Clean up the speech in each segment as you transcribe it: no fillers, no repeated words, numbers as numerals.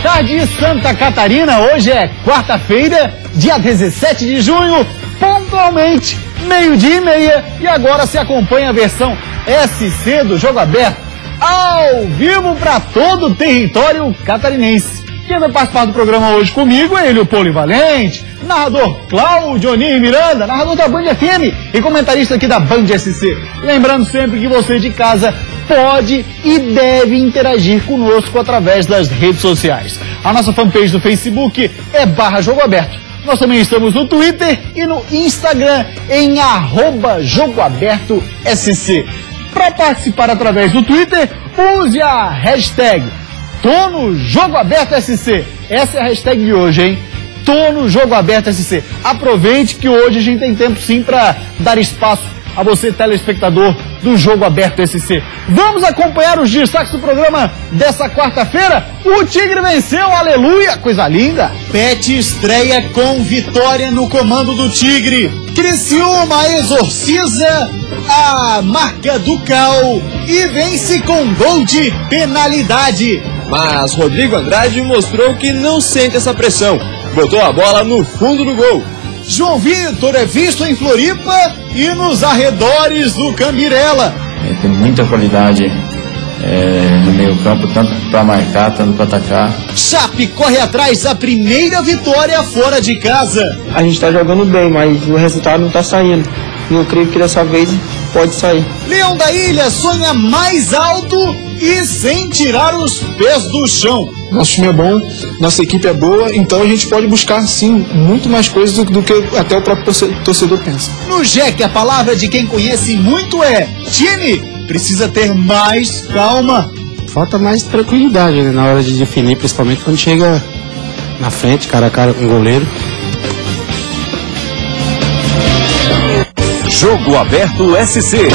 Boa tarde, Santa Catarina. Hoje é quarta-feira, dia 17 de junho, pontualmente, 12h30. E agora se acompanha a versão SC do Jogo Aberto, ao vivo para todo o território catarinense. Quem vai participar do programa hoje comigo é ele, o polivalente, narrador Cláudio Miranda, narrador da Band FM e comentarista aqui da Band SC. Lembrando sempre que você de casa pode e deve interagir conosco através das redes sociais. A nossa fanpage do Facebook é /Jogo Aberto. Nós também estamos no Twitter e no Instagram em @JogoAbertoSC. Para participar através do Twitter, use a hashtag Tô no Jogo Aberto SC. Essa é a hashtag de hoje, hein? Tô no Jogo Aberto SC. Aproveite que hoje a gente tem tempo sim para dar espaço a você, telespectador do Jogo Aberto SC. Vamos acompanhar os destaques do programa dessa quarta-feira. O Tigre venceu, aleluia, coisa linda. Pet estreia com vitória no comando do Tigre. Criciúma exorciza a marca do Cal e vence com gol de penalidade. Mas Rodrigo Andrade mostrou que não sente essa pressão. Botou a bola no fundo do gol. João Vitor é visto em Floripa e nos arredores do Cambirela. Tem muita qualidade no meio campo, tanto para marcar, tanto para atacar. Chape corre atrás da primeira vitória fora de casa. A gente está jogando bem, mas o resultado não está saindo. E eu creio que dessa vez pode sair. Leão da Ilha sonha mais alto e sem tirar os pés do chão. Nosso time é bom, nossa equipe é boa, então a gente pode buscar sim muito mais coisas do que até o próprio torcedor pensa. No Jack, a palavra de quem conhece muito é: time precisa ter mais calma. Falta mais tranquilidade, né, na hora de definir, principalmente quando chega na frente, cara a cara com o goleiro. Jogo Aberto SC.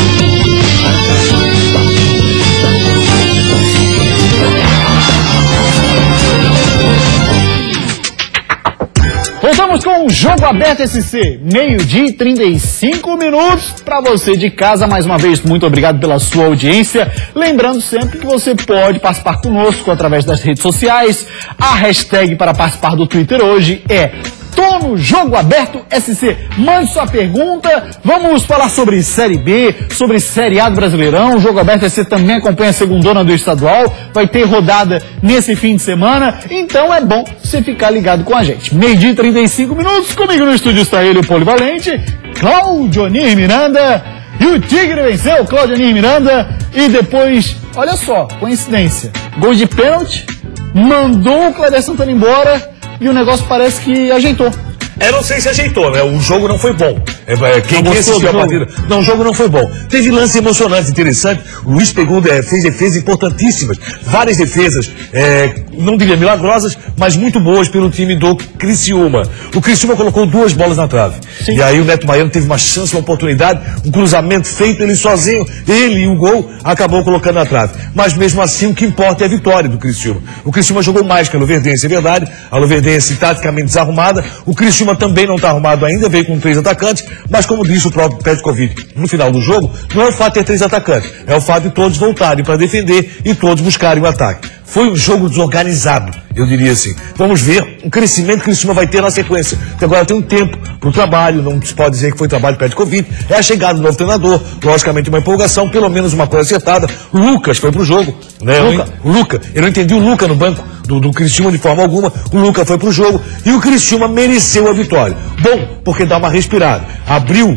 Voltamos com o Jogo Aberto SC, 12h35. Para você de casa, mais uma vez, muito obrigado pela sua audiência. Lembrando sempre que você pode participar conosco através das redes sociais. A hashtag para participar do Twitter hoje é Tô no Jogo Aberto SC. Mande sua pergunta. Vamos falar sobre Série B, sobre Série A do Brasileirão. O Jogo Aberto SC também acompanha a segundona do estadual. Vai ter rodada nesse fim de semana. Então é bom você ficar ligado com a gente. 12h35. Comigo no estúdio está ele, o polivalente, Cláudio Miranda. E o Tigre venceu, Cláudio Miranda. E depois, olha só, coincidência. Gol de pênalti, mandou o Cléber Santana embora. E o negócio parece que ajeitou. Eu não sei se ajeitou, né? O jogo não foi bom. Quem assistiu a partida... Não, o jogo não foi bom. Teve lance emocionante, interessante. O Luiz pegou, fez defesas importantíssimas. Várias defesas, não diria milagrosas, mas muito boas pelo time do Criciúma. O Criciúma colocou 2 bolas na trave. Sim. E aí o Neto Baiano teve uma chance, uma oportunidade, um cruzamento feito, ele sozinho, ele e o gol, acabou colocando na trave. Mas mesmo assim, o que importa é a vitória do Criciúma. O Criciúma jogou mais que a Luverdense, é verdade. A Luverdense taticamente desarrumada. O Criciúma também não está arrumado ainda, veio com 3 atacantes, mas como disse o próprio Petkovic no final do jogo, não é o fato de ter 3 atacantes, é o fato de todos voltarem para defender e todos buscarem o ataque. Foi um jogo desorganizado, eu diria assim. Vamos ver o crescimento que o Criciúma vai ter na sequência. Porque agora tem um tempo para o trabalho, não se pode dizer que foi trabalho de Petkovic, é a chegada do novo treinador, logicamente uma empolgação, pelo menos uma coisa acertada. Lucas foi pro jogo, né? Luca, eu não entendi o Luca no banco do Criciúma de forma alguma. O Luca foi pro jogo e o Criciúma mereceu a vitória. Bom, porque dá uma respirada. Abriu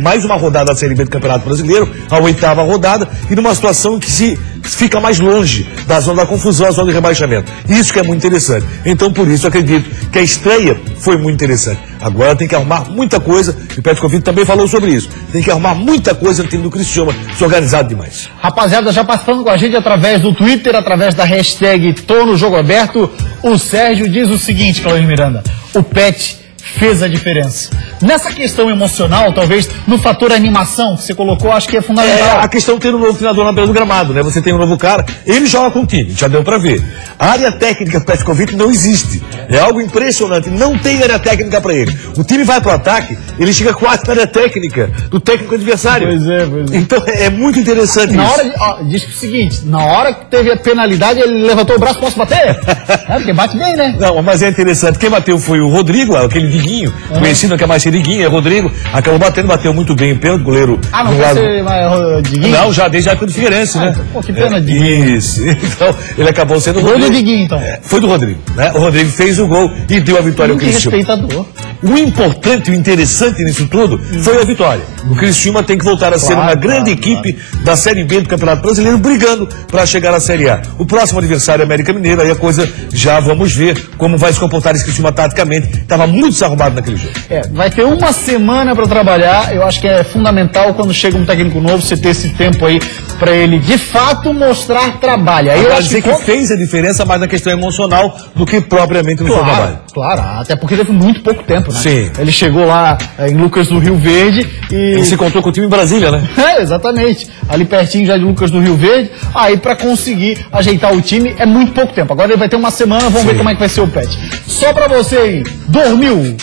mais uma rodada da Série B do Campeonato Brasileiro, a 8ª rodada, e numa situação que se fica mais longe da zona da confusão, a zona de rebaixamento. Isso que é muito interessante. Então, por isso, acredito que a estreia foi muito interessante. Agora tem que arrumar muita coisa, e o Petkovic também falou sobre isso. Tem que arrumar muita coisa no time do Criciúma, se organizado demais. Rapaziada, já passando com a gente através do Twitter, através da hashtag Tô no Jogo Aberto, o Sérgio diz o seguinte, Cláudio Miranda: o Pet fez a diferença. Nessa questão emocional, talvez, no fator animação que você colocou, acho que é fundamental. A questão de ter um novo treinador na beira do gramado, né? Você tem um novo cara, ele joga com o time, já deu pra ver. A área técnica do Petkovic não existe. É algo impressionante, não tem área técnica pra ele. O time vai pro ataque, ele chega quase na área técnica do técnico adversário. Pois é. Então é muito interessante na isso. Hora de, diz que é o seguinte, na hora que teve a penalidade, ele levantou o braço, posso bater? Porque bate bem, né? Não, mas é interessante, quem bateu foi o Rodrigo, aquele Diguinho, conhecido que é mais ser Diguinho, é Rodrigo, acabou bateu muito bem o pênalti, goleiro. Ah, não vai ser mais Diguinho? Não, já desde a época do Figueirense, né? Então, pô, que pena de Diguinho. Isso, então ele acabou sendo o Rodrigo. Gol do Diguinho, então. Foi do Rodrigo, né? O Rodrigo fez o gol e deu a vitória ao Criciúma. Respeitador. O importante, o interessante nisso tudo foi a vitória. O Criciúma tem que voltar a ser uma grande equipe da Série B do Campeonato Brasileiro, brigando para chegar à Série A. O próximo adversário é América Mineiro, aí a coisa já vamos ver como vai se comportar esse Criciúma taticamente. Estava muito desarrumado naquele jogo. Vai ter uma semana para trabalhar. Eu acho que é fundamental quando chega um técnico novo você ter esse tempo aí para ele de fato mostrar trabalho. Aí eu acho dizer que fez a diferença mais na questão emocional do que propriamente no seu trabalho. Claro, até porque teve muito pouco tempo, né? Sim. Ele chegou lá em Lucas do Rio Verde e... Ele se encontrou com o time em Brasília, né? Exatamente. Ali pertinho já de Lucas do Rio Verde. Aí para conseguir ajeitar o time é muito pouco tempo. Agora ele vai ter uma semana, vamos ver como é que vai ser o Pet. Só para você aí, dormiu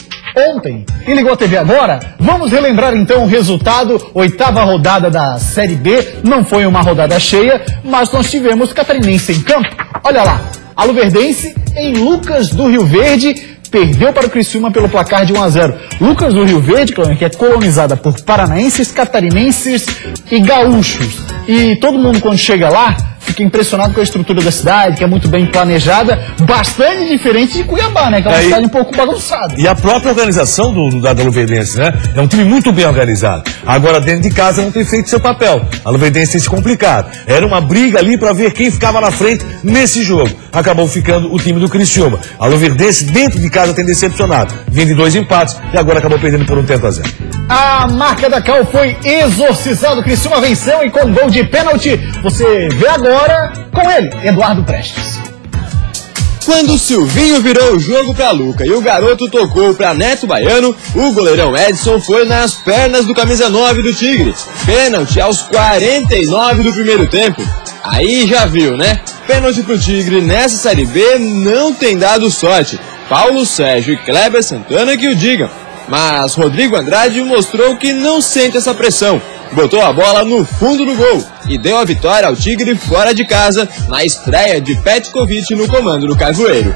ontem e ligou a TV agora? Vamos relembrar então o resultado, 8ª rodada da Série B. Não foi uma rodada cheia, mas nós tivemos Catarinense em campo. Olha lá, a Luverdense em Lucas do Rio Verde perdeu para o Criciúma pelo placar de 1-0. Lucas do Rio Verde, que é colonizada por paranaenses, catarinenses e gaúchos. E todo mundo quando chega lá fica impressionado com a estrutura da cidade, que é muito bem planejada, bastante diferente de Cuiabá, né? Que é uma cidade um pouco bagunçada. E a própria organização da Luverdense, né? É um time muito bem organizado. Agora, dentro de casa, não tem feito seu papel. A Luverdense tem se complicado. Era uma briga ali para ver quem ficava na frente nesse jogo. Acabou ficando o time do Criciúma. A Luverdense, dentro de casa, tem decepcionado. Vinha de 2 empates e agora acabou perdendo por 1-0. A marca da Cal foi exorcizada. O Criciúma venceu e com gol de pênalti. Você vê agora com ele, Eduardo Prestes. Quando o Silvinho virou o jogo para Luca e o garoto tocou para Neto Baiano, o goleirão Edson foi nas pernas do camisa 9 do Tigre. Pênalti aos 49 do primeiro tempo. Aí já viu, né? Pênalti pro Tigre nessa Série B não tem dado sorte. Paulo Sérgio e Kleber Santana que o digam. Mas Rodrigo Andrade mostrou que não sente essa pressão. Botou a bola no fundo do gol e deu a vitória ao Tigre fora de casa na estreia de Petkovic no comando do Carvoeiro.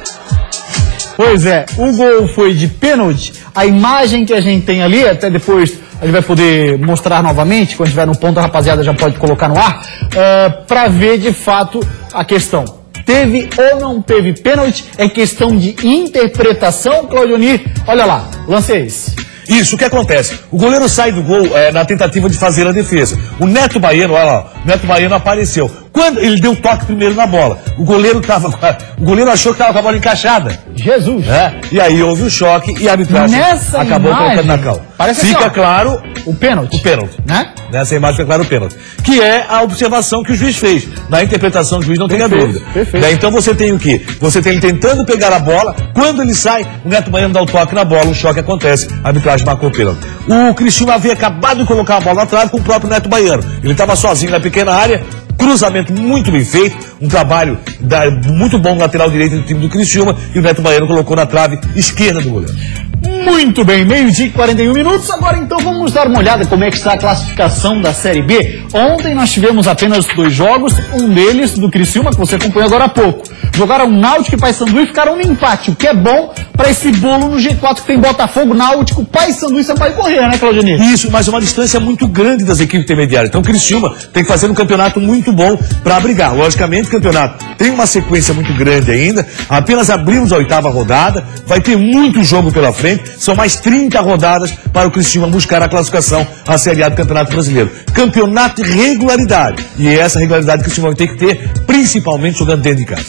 Pois é, o gol foi de pênalti. A imagem que a gente tem ali, até depois a gente vai poder mostrar novamente, quando estiver no ponto a rapaziada já pode colocar no ar, para ver de fato a questão. Teve ou não teve pênalti, é questão de interpretação, Claudionir. Olha lá, lance é esse. Isso, o que acontece? O goleiro sai do gol na tentativa de fazer a defesa. O Neto Baiano, olha lá, o Neto Baiano apareceu. Quando ele deu toque primeiro na bola, o goleiro achou que estava com a bola encaixada. Jesus! E aí houve o choque e a arbitragem acabou colocando na cal. Fica claro o pênalti. O pênalti. Né? Nessa imagem fica claro o pênalti. Que é a observação que o juiz fez. Na interpretação do juiz não tenha dúvida. Perfeito. Então você tem o quê? Você tem ele tentando pegar a bola, quando ele sai, o Neto Baiano dá o toque na bola, o choque acontece, a arbitragem marcou o pênalti. O Criciúma havia acabado de colocar a bola na trave com o próprio Neto Baiano. Ele estava sozinho na pequena área, cruzamento muito bem feito, um trabalho muito bom no lateral direito do time do Criciúma, e o Neto Baiano colocou na trave esquerda do goleiro. Muito bem, meio-dia e 41 minutos. Agora então vamos dar uma olhada como é que está a classificação da Série B. Ontem nós tivemos apenas 2 jogos, um deles do Criciúma, que você acompanhou agora há pouco. Jogaram Náutico e Paysandu e ficaram no empate, o que é bom para esse bolo no G4 que tem Botafogo, Náutico, Paysandu e Sampaio Corrêa, né, Claudionir? Isso, mas uma distância muito grande das equipes intermediárias. Então o Criciúma tem que fazer um campeonato muito bom para brigar. Logicamente o campeonato tem uma sequência muito grande ainda. Apenas abrimos a 8ª rodada, vai ter muito jogo pela frente. São mais 30 rodadas para o Criciúma buscar a classificação à Série A do Campeonato Brasileiro. Campeonato de regularidade. E é essa regularidade que o Criciúma tem que ter, principalmente jogando dentro de casa.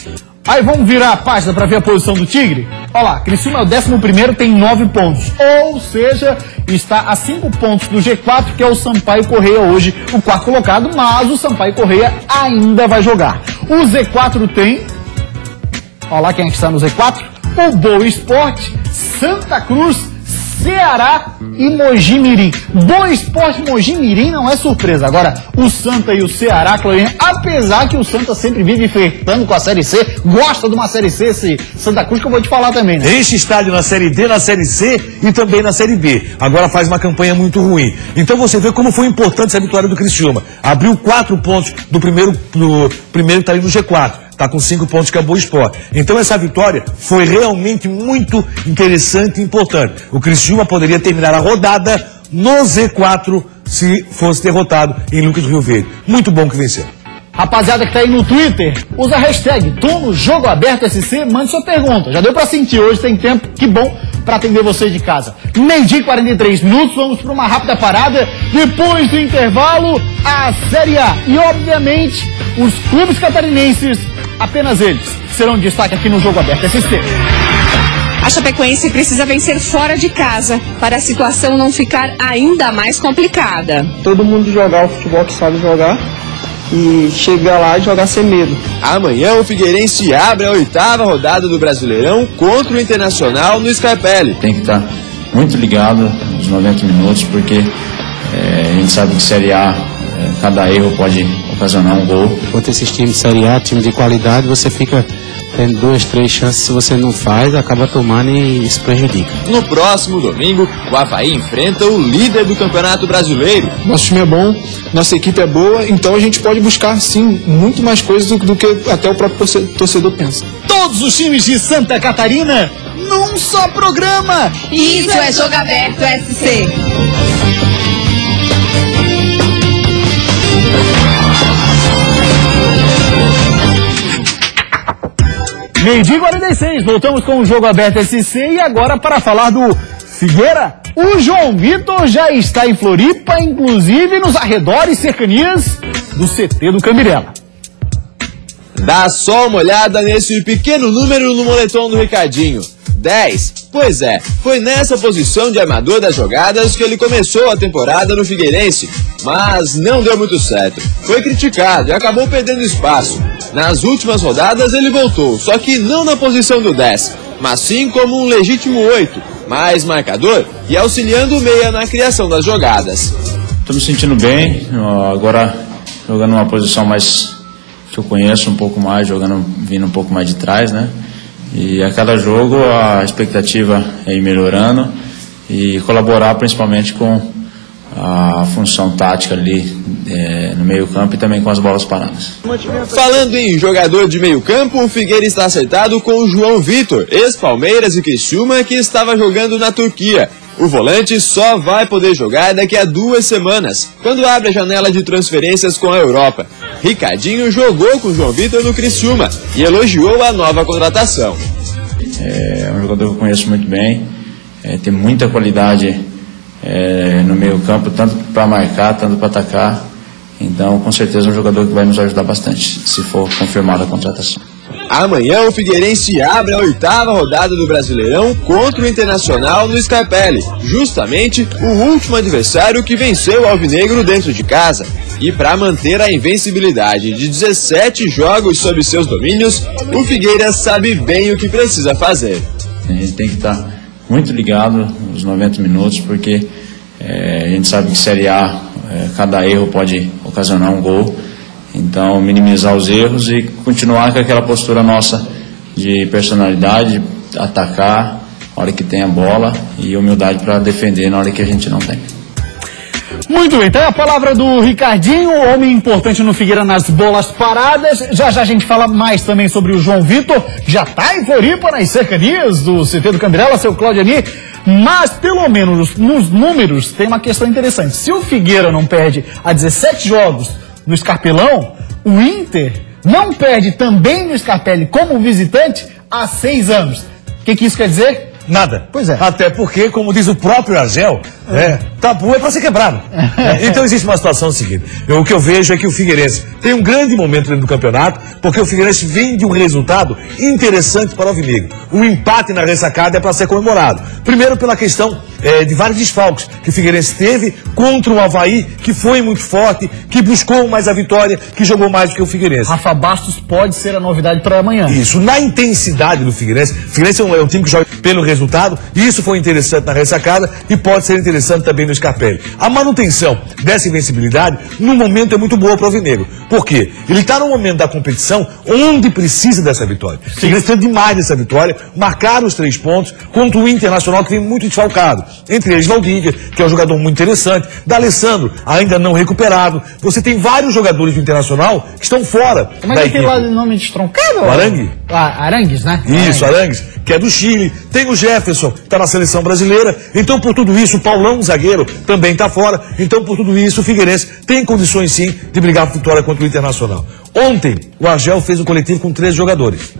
Aí vamos virar a página para ver a posição do Tigre? Olha lá, Criciúma é o 11º, tem 9 pontos. Ou seja, está a 5 pontos do G4, que é o Sampaio Corrêa hoje, o 4º colocado, mas o Sampaio Corrêa ainda vai jogar. O Z4 tem, olha lá quem é que está no Z4, o Boa Esporte, Santa Cruz, Ceará e Mogi Mirim. Do Sport Mogi Mirim não é surpresa. Agora, o Santa e o Ceará, Claudinha, apesar que o Santa sempre vive flertando com a Série C, gosta de uma Série C, esse Santa Cruz, que eu vou te falar também, né? Enche estádio na Série D, na Série C e também na Série B. Agora faz uma campanha muito ruim. Então você vê como foi importante essa vitória do Criciúma. Abriu 4 pontos do primeiro que está ali no G4. Está com 5 pontos que é o Boa Esporte. Então essa vitória foi realmente muito interessante e importante. O Criciúma poderia terminar a rodada no Z4 se fosse derrotado em Lucas do Rio Verde. Muito bom que venceu. Rapaziada que tá aí no Twitter, usa a hashtag #JogoAbertoSC, mande sua pergunta. Já deu pra sentir hoje, tem tempo, que bom pra atender vocês de casa. 12h e 43 minutos, vamos pra uma rápida parada. Depois do intervalo, a Série A. E, obviamente, os clubes catarinenses, apenas eles, serão destaque aqui no Jogo Aberto SC. A Chapecoense precisa vencer fora de casa para a situação não ficar ainda mais complicada. Todo mundo jogar o futebol que sabe jogar e chegar lá e jogar sem medo. Amanhã o Figueirense abre a 8ª rodada do Brasileirão contra o Internacional no Scarpelli. Tem que estar muito ligado nos 90 minutos, porque a gente sabe que Série A, cada erro pode ocasionar um gol. Contra esses times de Série A, time de qualidade, você fica tendo 2, 3 chances, se você não faz, acaba tomando e isso prejudica. No próximo domingo, o Avaí enfrenta o líder do Campeonato Brasileiro. Nosso time é bom, nossa equipe é boa, então a gente pode buscar, sim, muito mais coisas do que até o próprio torcedor pensa. Todos os times de Santa Catarina num só programa. Isso é Jogo Aberto SC. Meio-dia 46, voltamos com o Jogo Aberto SC e agora para falar do Figueira. O João Vitor já está em Floripa, inclusive nos arredores cercanias do CT do Cambirela. Dá só uma olhada nesse pequeno número no moletom do Ricardinho. 10. Pois é, foi nessa posição de armador das jogadas que ele começou a temporada no Figueirense, mas não deu muito certo. Foi criticado e acabou perdendo espaço. Nas últimas rodadas ele voltou, só que não na posição do 10, mas sim como um legítimo 8, mais marcador e auxiliando o meia na criação das jogadas. Estou me sentindo bem, agora jogando numa posição mais que eu conheço um pouco mais, vindo um pouco mais de trás, né? E a cada jogo a expectativa é ir melhorando e colaborar principalmente com a função tática ali no meio campo e também com as bolas paradas. Falando em jogador de meio campo, o Figueira está acertado com o João Vitor, ex-Palmeiras e Criciúma, que estava jogando na Turquia. O volante só vai poder jogar daqui a 2 semanas, quando abre a janela de transferências com a Europa. Ricardinho jogou com o João Vitor no Criciúma e elogiou a nova contratação. É um jogador que eu conheço muito bem, tem muita qualidade no meio campo, tanto para marcar, tanto para atacar. Então, com certeza, é um jogador que vai nos ajudar bastante, se for confirmada a contratação. Amanhã o Figueirense abre a 8ª rodada do Brasileirão contra o Internacional no Scarpelli, justamente o último adversário que venceu o Alvinegro dentro de casa. E para manter a invencibilidade de 17 jogos sob seus domínios, o Figueira sabe bem o que precisa fazer. A gente tem que estar muito ligado nos 90 minutos, porque a gente sabe que Série A, cada erro pode ocasionar um gol. Então, minimizar os erros e continuar com aquela postura nossa de personalidade, atacar na hora que tem a bola e humildade para defender na hora que a gente não tem. Muito bem, então é a palavra do Ricardinho, homem importante no Figueira nas bolas paradas. Já já a gente fala mais também sobre o João Vitor, que já está em Floripa, nas cercanias do CT do Cambirela, seu Claudiani. Mas, pelo menos nos números, tem uma questão interessante. Se o Figueira não perde a 17 jogos no Scarpelão, o Inter não perde também no Scarpelli como visitante há 6 anos. O que isso quer dizer? Nada. Pois é. Até porque, como diz o próprio Argel, tabu é para ser quebrado. Então existe uma situação seguinte. O que eu vejo é que o Figueirense tem um grande momento dentro do campeonato, porque o Figueirense vem de um resultado interessante para o Alvinegro. O empate na ressacada é para ser comemorado. Primeiro pela questão de vários desfalques que o Figueirense teve contra o Avaí, que foi muito forte, que buscou mais a vitória, que jogou mais do que o Figueirense. Rafa Bastos pode ser a novidade para amanhã. Isso, na intensidade do Figueirense. O Figueirense é um time que joga pelo resultado. resultado, e isso foi interessante na ressacada e pode ser interessante também no Scarpelli. A manutenção dessa invencibilidade, no momento, é muito boa para o Alvinegro. Por quê? Ele está no momento da competição onde precisa dessa vitória. Ele precisa demais dessa vitória, marcar os 3 pontos contra o Internacional, que vem muito desfalcado. Entre eles, Valdívia, que é um jogador muito interessante, D'Alessandro, ainda não recuperado. Você tem vários jogadores do Internacional que estão fora. Como é que aquele lá de nome destroncado? O Arangue? Arangues, né? Isso, Arangues, que é do Chile. Tem o Jefferson, que está na seleção brasileira. Então, por tudo isso, o Paulão, zagueiro, também está fora. Então, por tudo isso, o Figueirense tem condições, sim, de brigar por vitória contra o Internacional. Ontem, o Argel fez um coletivo com 13 jogadores.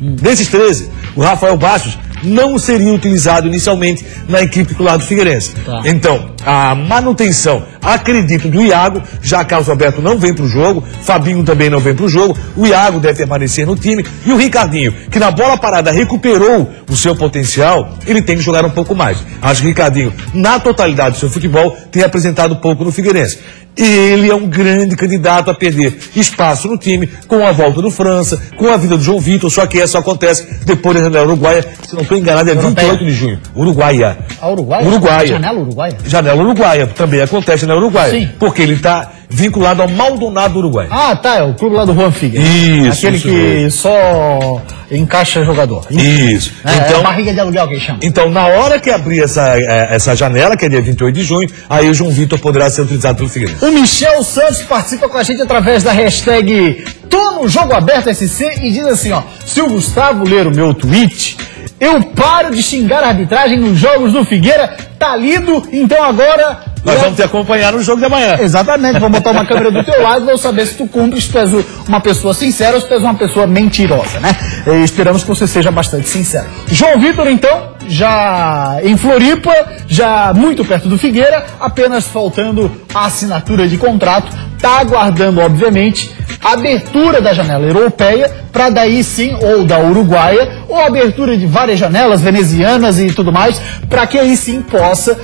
Desses 13, o Rafael Bastos não seria utilizado inicialmente na equipe titular do Figueirense. Tá. Então, a manutenção, acredito, do Iago, já Carlos Alberto não vem para o jogo, Fabinho também não vem para o jogo, o Iago deve permanecer no time, e o Ricardinho, que na bola parada recuperou o seu potencial, ele tem que jogar um pouco mais. Acho que o Ricardinho, na totalidade do seu futebol, tem apresentado pouco no Figueirense. Ele é um grande candidato a perder espaço no time, com a volta do França, com a vida do João Vitor, só que isso acontece depois da janela uruguaia, se não estou enganado, é 28 de junho. Uruguaia. A Uruguaia? Uruguaia. Janela uruguaia? Janela uruguaia, também acontece na Uruguaia. Sim. Porque ele está vinculado ao Maldonado Uruguai. Ah, tá, é o clube lá do Juan Figueiredo. Isso. Aquele que só encaixa jogador. Isso. Então, é a barriga de aluguel que chama. Então, na hora que abrir essa janela, que é dia 28 de junho, aí o João Vitor poderá ser utilizado pelo Figueirense. O Michel Santos participa com a gente através da hashtag Tô no Jogo Aberto SC e diz assim, ó: se o Gustavo ler o meu tweet, eu paro de xingar a arbitragem nos jogos do Figueira. Tá lido, então agora... Nós vamos te acompanhar no jogo de amanhã. Exatamente, vou botar uma câmera do teu lado e vou saber se tu cumpre, se tu és uma pessoa sincera ou se tu és uma pessoa mentirosa, né? E esperamos que você seja bastante sincero. João Vitor, então, já em Floripa, já muito perto do Figueira, apenas faltando a assinatura de contrato, tá aguardando, obviamente, a abertura da janela europeia, para daí sim, ou da uruguaia, ou a abertura de várias janelas venezianas e tudo mais, para que aí sim possa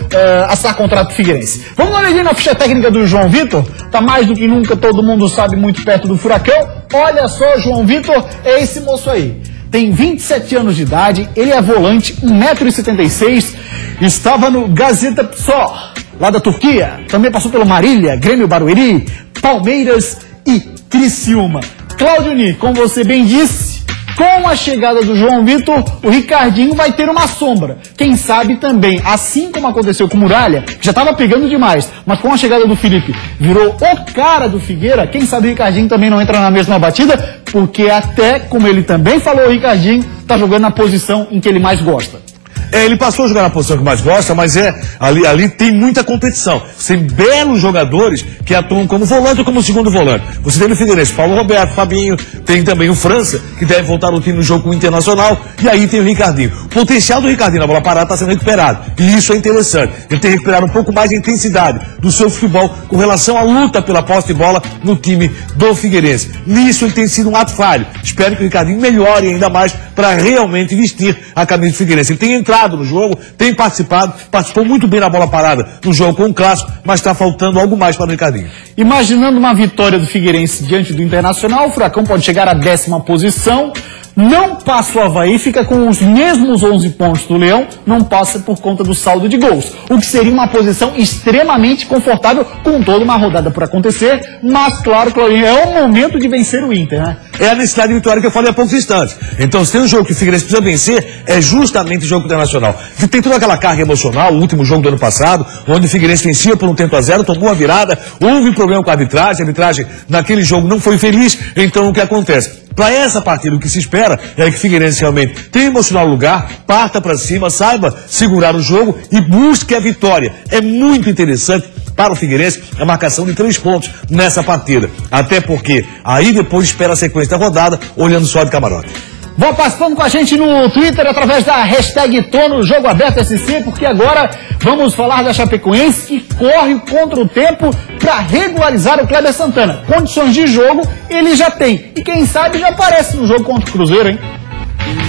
assinar contrato Figueirense. Vamos dar uma olhadinha na ficha técnica do João Vitor? Tá mais do que nunca, todo mundo sabe, muito perto do Furacão. Olha só, João Vitor, é esse moço aí. Tem 27 anos de idade, ele é volante, 1,76 m, estava no Gaziantepspor, lá da Turquia. Também passou pelo Marília, Grêmio Barueri, Palmeiras e Criciúma. Cláudio Ni, como você bem disse, com a chegada do João Vitor, o Ricardinho vai ter uma sombra. Quem sabe também, assim como aconteceu com o Muralha, que já estava pegando demais, mas com a chegada do Felipe, virou o cara do Figueira, quem sabe o Ricardinho também não entra na mesma batida, porque até, como ele também falou, o Ricardinho está jogando na posição em que ele mais gosta. Ele passou a jogar na posição que mais gosta, mas ali tem muita competição. Tem belos jogadores que atuam como volante ou como segundo volante. Você tem no Figueirense Paulo Roberto, Fabinho, tem também o França, que deve voltar no time no jogo com o Internacional, e aí tem o Ricardinho. O potencial do Ricardinho na bola parada está sendo recuperado, e isso é interessante. Ele tem recuperado um pouco mais de intensidade do seu futebol com relação à luta pela posse de bola no time do Figueirense. Nisso ele tem sido um ato falho. Espero que o Ricardinho melhore ainda mais para realmente vestir a camisa do Figueirense. Ele tem entrado no jogo, tem participou muito bem na bola parada no jogo com o Clássico, mas está faltando algo mais para o Ricardinho. Imaginando uma vitória do Figueirense diante do Internacional, o Furacão pode chegar à 10ª posição, não passa o Avaí, fica com os mesmos 11 pontos do Leão, não passa por conta do saldo de gols, o que seria uma posição extremamente confortável, com toda uma rodada por acontecer, mas claro, Claudinho, é o momento de vencer o Inter, né? É a necessidade de vitória que eu falei há poucos instantes. Então, se tem um jogo que o Figueirense precisa vencer, é justamente o jogo internacional. Tem toda aquela carga emocional, o último jogo do ano passado, onde o Figueirense vencia por 1-0, tomou a virada, houve problema com a arbitragem naquele jogo não foi feliz, então o que acontece? Para essa partida, o que se espera é que o Figueirense realmente tenha emocional lugar, parta para cima, saiba segurar o jogo e busque a vitória. É muito interessante para o Figueirense a marcação de 3 pontos nessa partida. Até porque aí depois espera a sequência da rodada, olhando só de camarote. Vão participando com a gente no Twitter através da hashtag Tô no Jogo Aberto SC, porque agora vamos falar da Chapecoense que corre contra o tempo para regularizar o Kleber Santana. Condições de jogo ele já tem. E quem sabe já aparece no jogo contra o Cruzeiro, hein?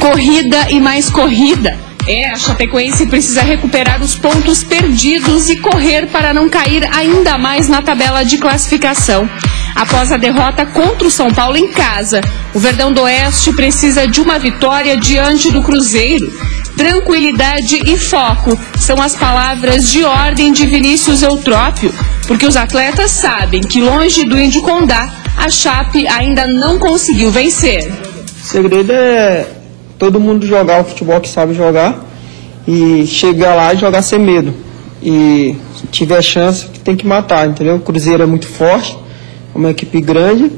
Corrida e mais corrida. A Chapecoense precisa recuperar os pontos perdidos e correr para não cair ainda mais na tabela de classificação. Após a derrota contra o São Paulo em casa, o Verdão do Oeste precisa de uma vitória diante do Cruzeiro. tranquilidade e foco são as palavras de ordem de Vinícius Eutrópio, porque os atletas sabem que longe do Índio Condá, a Chape ainda não conseguiu vencer. O segredo é todo mundo jogar o futebol que sabe jogar e chegar lá e jogar sem medo. E se tiver chance, tem que matar, entendeu? O Cruzeiro é muito forte, é uma equipe grande,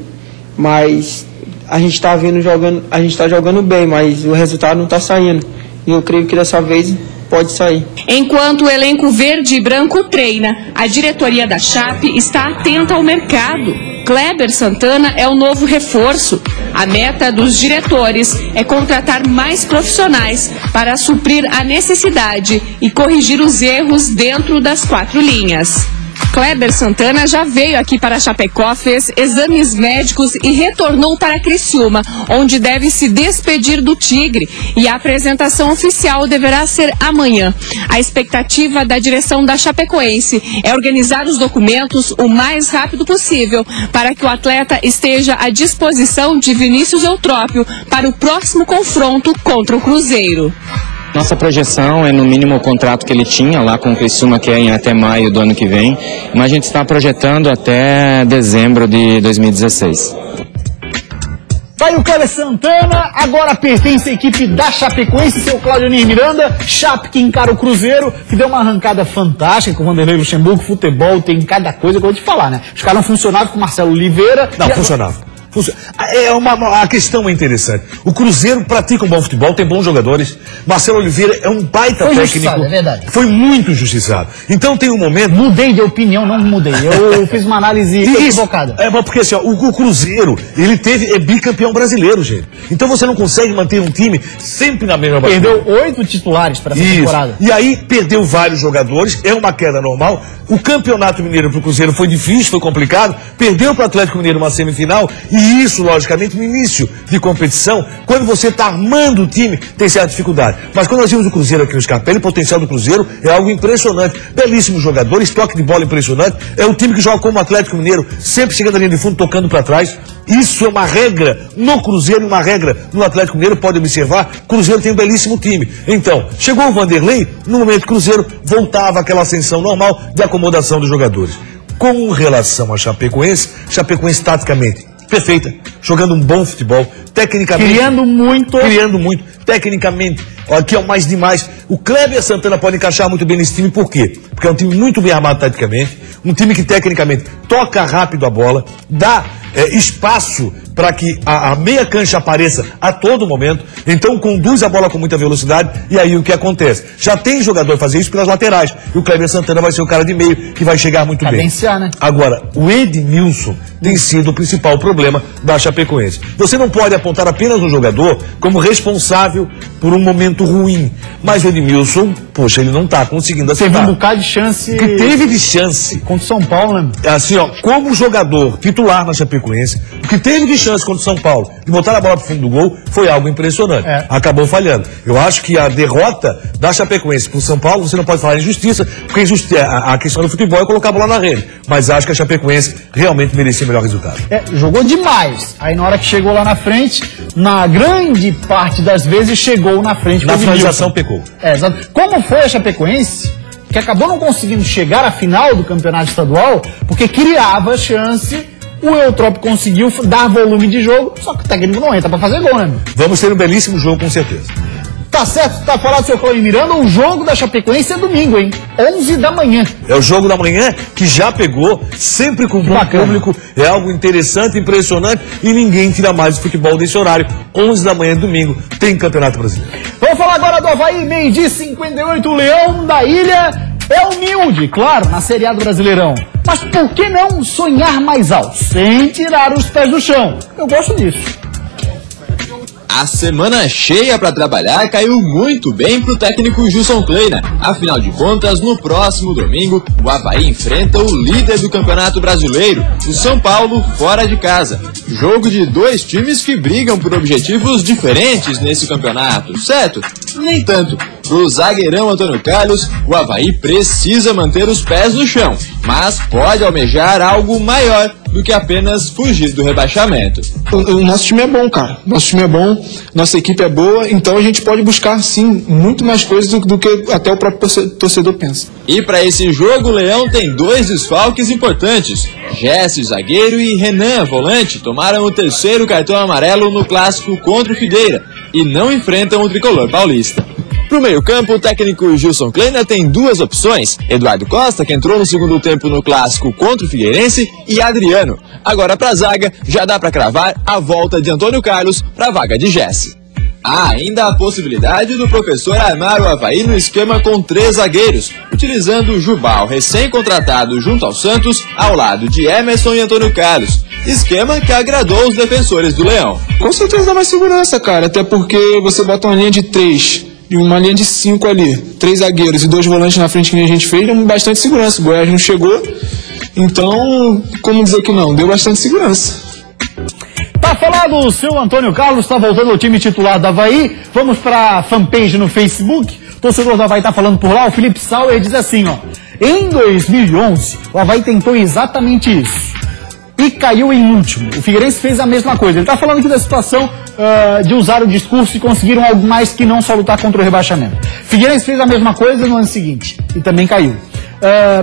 mas a gente está jogando bem, mas o resultado não está saindo. E eu creio que dessa vez pode sair. Enquanto o elenco verde e branco treina, a diretoria da Chape está atenta ao mercado. Kleber Santana é o novo reforço. A meta dos diretores é contratar mais profissionais para suprir a necessidade e corrigir os erros dentro das 4 linhas. Kleber Santana já veio aqui para Chapecó, fez exames médicos e retornou para Criciúma, onde deve se despedir do Tigre. E a apresentação oficial deverá ser amanhã. A expectativa da direção da Chapecoense é organizar os documentos o mais rápido possível para que o atleta esteja à disposição de Vinícius Eutrópio para o próximo confronto contra o Cruzeiro. Nossa projeção é no mínimo o contrato que ele tinha lá com o Criciúma, que é até maio do ano que vem, mas a gente está projetando até dezembro de 2016. Vai o Kleber Santana, agora pertence à equipe da Chapecoense, seu Claudio Miranda, Chape que encara o Cruzeiro, que deu uma arrancada fantástica com o Vanderlei Luxemburgo. Futebol tem cada coisa que eu vou te falar, né? Os caras não funcionavam com o Marcelo Oliveira. Não, funcionava. A questão é interessante. O Cruzeiro pratica um bom futebol, tem bons jogadores. Marcelo Oliveira é um baita técnico. É verdade. Foi muito injustiçado. Então tem um momento. Mudei de opinião, não mudei. Eu fiz uma análise equivocada. Porque assim, ó, o Cruzeiro, ele é bicampeão brasileiro, gente. Então você não consegue manter um time sempre na mesma batida. Perdeu 8 titulares para essa temporada. E aí perdeu vários jogadores, é uma queda normal. O Campeonato Mineiro para o Cruzeiro foi difícil, foi complicado. Perdeu para o Atlético Mineiro uma semifinal. E isso, logicamente, no início de competição, quando você está armando o time, tem certa dificuldade. Mas quando nós vimos o Cruzeiro aqui no Scarpelli, o potencial do Cruzeiro é algo impressionante. Belíssimos jogadores, toque de bola impressionante. É um time que joga como o Atlético Mineiro, sempre chega da linha de fundo, tocando para trás. Isso é uma regra no Cruzeiro, uma regra no Atlético Mineiro. Pode observar, o Cruzeiro tem um belíssimo time. Então, chegou o Vanderlei, no momento que o Cruzeiro voltava àquela ascensão normal de acomodação dos jogadores. Com relação a Chapecoense taticamente perfeita, jogando um bom futebol, tecnicamente. Criando muito, tecnicamente. Aqui é o mais demais. O Kleber Santana pode encaixar muito bem nesse time, por quê? Porque é um time muito bem armado taticamente, um time que tecnicamente toca rápido a bola, dá espaço para que a meia cancha apareça a todo momento, então conduz a bola com muita velocidade, e aí o que acontece? Já tem jogador fazer isso pelas laterais, e o Kleber Santana vai ser o cara de meio que vai chegar muito bem. Né? Agora, o Edmilson tem sido o principal problema da Chapecoense. Você não pode apontar apenas um jogador como responsável por um momento ruim, mas o Edmilson, poxa, ele não está conseguindo acertar. Teve um bocado de chance. Que teve de chance. Contra o São Paulo, né? Assim, ó, como jogador titular na Chapecoense, o que teve de chance contra o São Paulo de botar a bola pro fundo do gol foi algo impressionante. Acabou falhando. Eu acho que a derrota da Chapecoense pro São Paulo, você não pode falar injustiça, porque a questão do futebol é colocar a bola na rede. Mas acho que a Chapecoense realmente merecia melhor resultado. Jogou demais. Aí na hora que chegou lá na frente, na grande parte das vezes chegou na frente. Na finalização pecou. Exato. Como foi a Chapecoense, que acabou não conseguindo chegar à final do campeonato estadual, porque criava chance. O Eutrópio conseguiu dar volume de jogo, só que o técnico não entra pra fazer gol, né? Vamos ter um belíssimo jogo, com certeza. Tá certo, tá falado, seu Claudio Miranda, o jogo da Chapecoense é domingo, hein? 11 da manhã. É o jogo da manhã que já pegou, sempre com bom público, é algo interessante, impressionante, e ninguém tira mais o futebol desse horário. 11 da manhã, domingo, tem Campeonato Brasileiro. Vamos falar agora do Avaí, meio-dia 58, o Leão da Ilha é humilde, claro, na Série A do Brasileirão. Mas por que não sonhar mais alto, sem tirar os pés do chão? Eu gosto disso. A semana cheia para trabalhar caiu muito bem pro técnico Gilson Kleina. Afinal de contas, no próximo domingo, o Avaí enfrenta o líder do Campeonato Brasileiro, o São Paulo, fora de casa. Jogo de dois times que brigam por objetivos diferentes nesse campeonato, certo? Nem tanto. Pro zagueirão Antônio Carlos, o Avaí precisa manter os pés no chão, mas pode almejar algo maior do que apenas fugir do rebaixamento. O nosso time é bom, cara. Nosso time é bom, nossa equipe é boa, então a gente pode buscar, sim, muito mais coisas do que até o próprio torcedor pensa. E para esse jogo, o Leão tem 2 desfalques importantes. Jesse, zagueiro, e Renan, volante, tomaram o 3º cartão amarelo no clássico contra o Figueira e não enfrentam o tricolor paulista. Pro meio-campo, o técnico Gilson Kleina tem 2 opções: Eduardo Costa, que entrou no segundo tempo no clássico contra o Figueirense, e Adriano. Agora pra zaga, já dá pra cravar a volta de Antônio Carlos pra vaga de Jesse. Há ainda a possibilidade do professor armar o Avaí no esquema com 3 zagueiros, utilizando o Jubal, recém-contratado junto ao Santos, ao lado de Emerson e Antônio Carlos. Esquema que agradou os defensores do Leão. Com certeza dá mais segurança, cara, até porque você bota uma linha de 3 e uma linha de 5 ali, 3 zagueiros e 2 volantes na frente, que a gente fez, deu bastante segurança. O Goiás não chegou, então, como dizer que não, deu bastante segurança. Tá falado, o seu Antônio Carlos está voltando ao time titular do Avaí. Vamos para a fanpage no Facebook. O torcedor do Avaí tá falando por lá. O Felipe Sauer diz assim, ó: em 2011, o Avaí tentou exatamente isso e caiu em último. O Figueirense fez a mesma coisa. Ele tá falando aqui da situação de usar o discurso e conseguiram algo mais que não só lutar contra o rebaixamento. Figueirense fez a mesma coisa no ano seguinte e também caiu.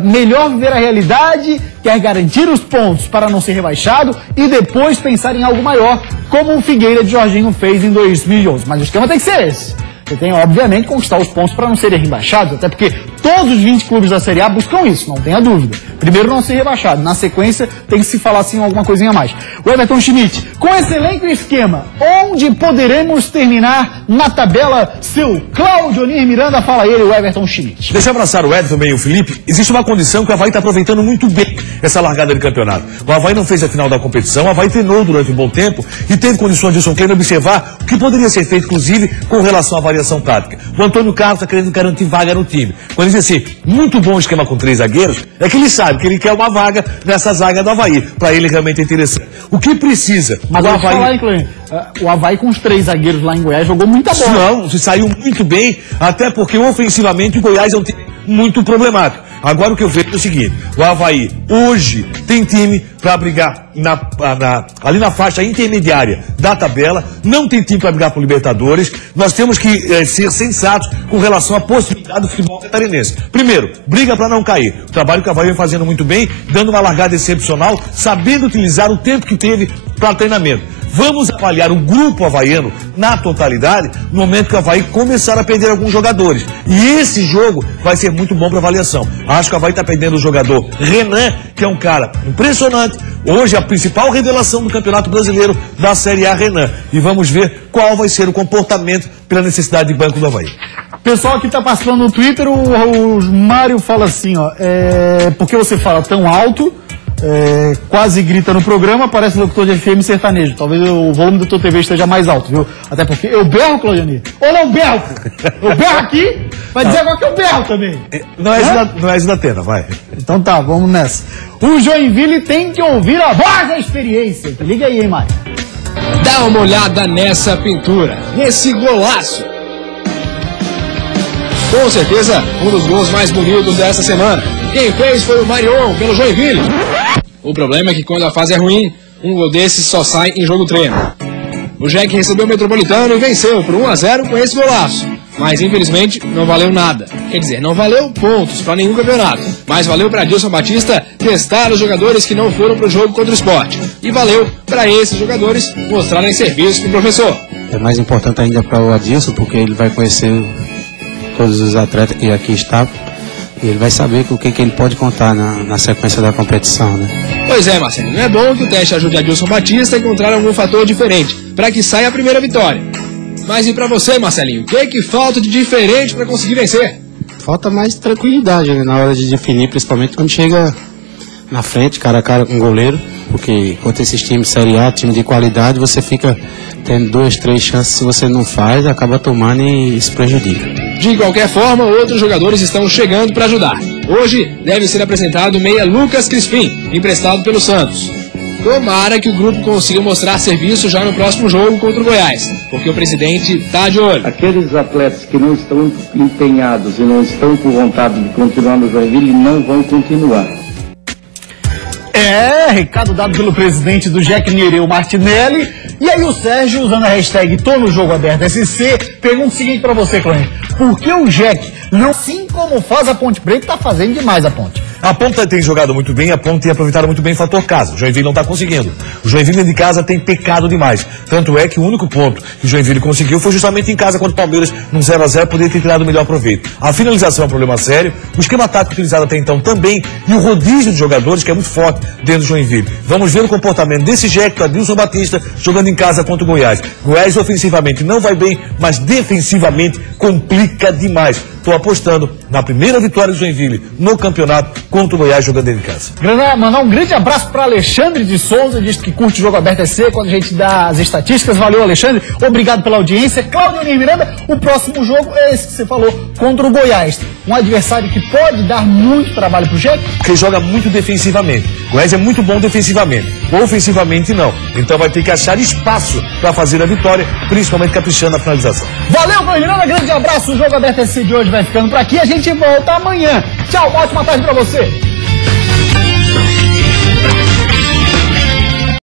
Melhor ver a realidade, quer garantir os pontos para não ser rebaixado e depois pensar em algo maior, como o Figueira de Jorginho fez em 2011. Mas o esquema tem que ser esse. Você tem, obviamente, conquistar os pontos para não serem rebaixados, até porque todos os 20 clubes da Série A buscam isso, não tenha dúvida. Primeiro, não ser rebaixado. Na sequência, tem que se falar assim alguma coisinha a mais. O Everton Schmidt, com esse elenco e esquema, onde poderemos terminar na tabela? Seu Cláudio Onir Miranda, fala ele, o Everton Schmidt. Deixa eu abraçar o Everton e o Felipe. Existe uma condição que o Avaí está aproveitando muito bem essa largada de campeonato. O Avaí não fez a final da competição, o Avaí treinou durante um bom tempo e teve condições de Gilson Kleina observar o que poderia ser feito, inclusive, com relação à variação tática. O Antônio Carlos está querendo garantir vaga no time. Quando ele diz assim, muito bom esquema com 3 zagueiros, é que ele sabe que ele quer uma vaga nessa zaga do Avaí. Para ele realmente é interessante. O que precisa? Mas o Avaí... falar, hein, o Avaí com os 3 zagueiros lá em Goiás jogou muita bola. Não, se saiu muito bem, até porque ofensivamente o Goiás é um time muito problemático. Agora o que eu vejo é o seguinte, o Avaí hoje tem time para brigar ali na faixa intermediária da tabela, não tem time para brigar por Libertadores. Nós temos que ser sensatos com relação à possibilidade do futebol catarinense. Primeiro, briga para não cair. O trabalho que o Avaí vem fazendo muito bem, dando uma largada excepcional, sabendo utilizar o tempo que teve para treinamento. Vamos avaliar o grupo havaiano na totalidade no momento que o Avaí começar a perder alguns jogadores. E esse jogo vai ser muito bom para avaliação. Acho que o Avaí está perdendo o jogador Renan, que é um cara impressionante. Hoje a principal revelação do Campeonato Brasileiro da Série A, Renan. E vamos ver qual vai ser o comportamento pela necessidade de banco do Avaí. Pessoal que está participando no Twitter, o Mário fala assim, ó, porque você fala tão alto... quase grita no programa, parece locutor de FM sertanejo. Talvez o volume da tua TV esteja mais alto, viu? Até porque eu berro, Claudiani. Ou não berro? Eu berro aqui, vai dizer agora que eu berro também. Não é isso da Atena, vai. Então tá, vamos nessa. O Joinville tem que ouvir a voz da experiência. Liga aí, hein, Mário? Dá uma olhada nessa pintura, nesse golaço. Com certeza, um dos gols mais bonitos dessa semana. Quem fez foi o Marion, pelo Joinville. O problema é que quando a fase é ruim, um gol desses só sai em jogo treino. O Jack recebeu o Metropolitano e venceu por 1-0 com esse golaço. Mas infelizmente não valeu nada. Quer dizer, não valeu pontos para nenhum campeonato. Mas valeu para Adilson Batista testar os jogadores que não foram para o jogo contra o Sport. E valeu para esses jogadores mostrarem serviço para o professor. É mais importante ainda para o Adilson, porque ele vai conhecer todos os atletas que aqui estão. E ele vai saber com o que ele pode contar na sequência da competição, né? Pois é, Marcelinho. É bom que o teste ajude a Adilson Batista a encontrar algum fator diferente, para que saia a primeira vitória. Mas e para você, Marcelinho? O que falta de diferente para conseguir vencer? Falta mais tranquilidade, né, na hora de definir, principalmente quando chega na frente, cara a cara com o goleiro. Porque contra esses times de Série A, time de qualidade, você fica tendo 2, 3 chances, se você não faz, acaba tomando e se prejudica. De qualquer forma, outros jogadores estão chegando para ajudar. Hoje deve ser apresentado o meia Lucas Crispim, emprestado pelo Santos. Tomara que o grupo consiga mostrar serviço já no próximo jogo contra o Goiás, porque o presidente tá de olho. Aqueles atletas que não estão empenhados e não estão com vontade de continuar no Joinville não vão continuar. Recado dado pelo presidente do Jack Nereu Martinelli. E aí o Sérgio, usando a hashtag Tô no Jogo Aberto SC, pergunta o seguinte pra você, Clone. Por que o Jack, não assim como faz a Ponte Preta, tá fazendo demais a Ponte? A Ponte tem jogado muito bem, a Ponte tem aproveitado muito bem o fator casa. O Joinville não está conseguindo. O Joinville de casa tem pecado demais. Tanto é que o único ponto que o Joinville conseguiu foi justamente em casa contra o Palmeiras, num 0-0, poderia ter tirado o melhor proveito. A finalização é um problema sério, o esquema tático utilizado até então também, e o rodízio de jogadores que é muito forte dentro do Joinville. Vamos ver o comportamento desse Jack, do Adilson Batista, jogando em casa contra o Goiás. Goiás ofensivamente não vai bem, mas defensivamente complica demais. Estou apostando na primeira vitória do Joinville no campeonato contra o Goiás jogando dentro de casa. Mandar um grande abraço para Alexandre de Souza, diz que curte o Jogo Aberto SC, quando a gente dá as estatísticas. Valeu, Alexandre. Obrigado pela audiência. Cláudio Miranda, o próximo jogo é esse que você falou, contra o Goiás. Um adversário que pode dar muito trabalho pro Jack. Porque joga muito defensivamente. O Goiás é muito bom defensivamente. Ofensivamente não. Então vai ter que achar espaço para fazer a vitória, principalmente caprichando na finalização. Valeu, Cláudio Miranda. Grande abraço. O Jogo Aberto SC de hoje vai ficando por aqui. A gente volta amanhã. Tchau, ótima tarde para você.